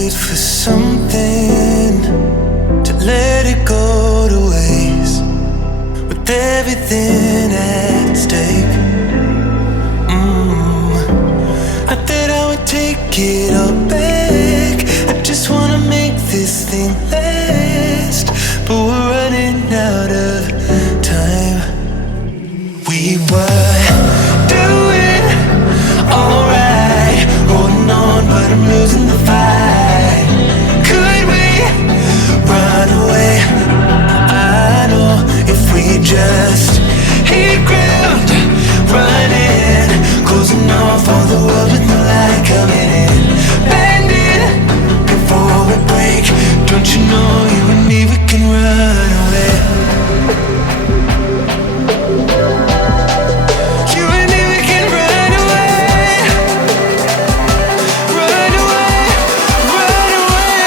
wait for something to let it go to waste, with everything at stake. Not that I would take it all back, I just wanna make this thing last, but we're running out of time. We were doing alright, holding on, but I'm losing the fight. Could we run away? I know if we just hit ground, running, closing off all the world with no light coming in, bending before we break. Don't you know you and me, we can run away. You and me, we can run away. Run away, run away.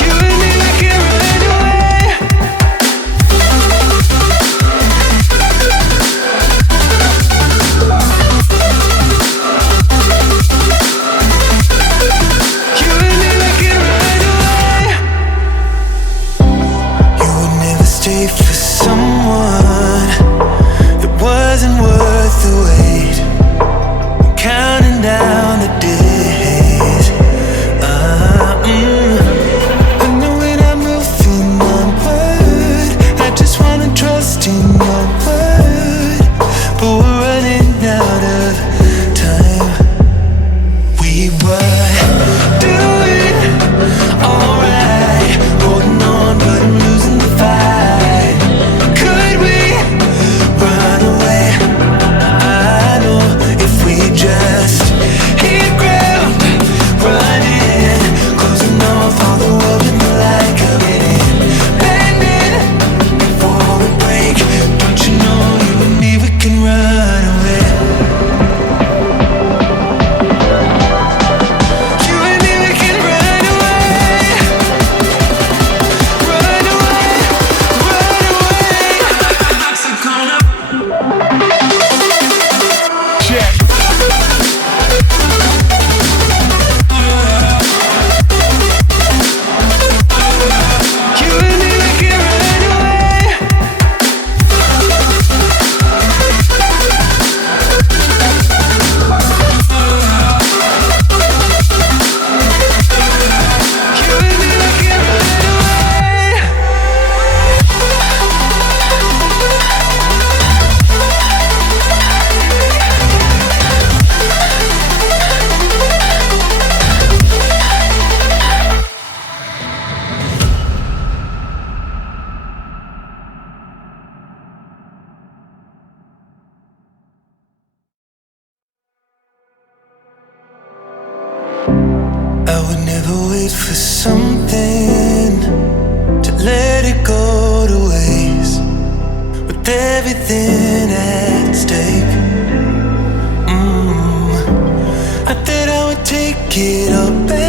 You and me, we can run away. You and me, we can run away. You would never stay for someone that wasn't worth the wait. I'm counting down the days. I know when I'm moving onward, I just wanna trust in your word, but we're running out of time. We were doing alright, holding on, but I'm losing the fight. Could we run away? I know if we just hit ground, running, closing off all the world with no light coming in, bending before we break. Don't you know you and me, we can run away. You and me, we can run away. Run away, run away. Check. You and me, we can run away. You and me, we can run away. I would never wait for something to let it go to waste, with everything at stake. Not that I would take it all back,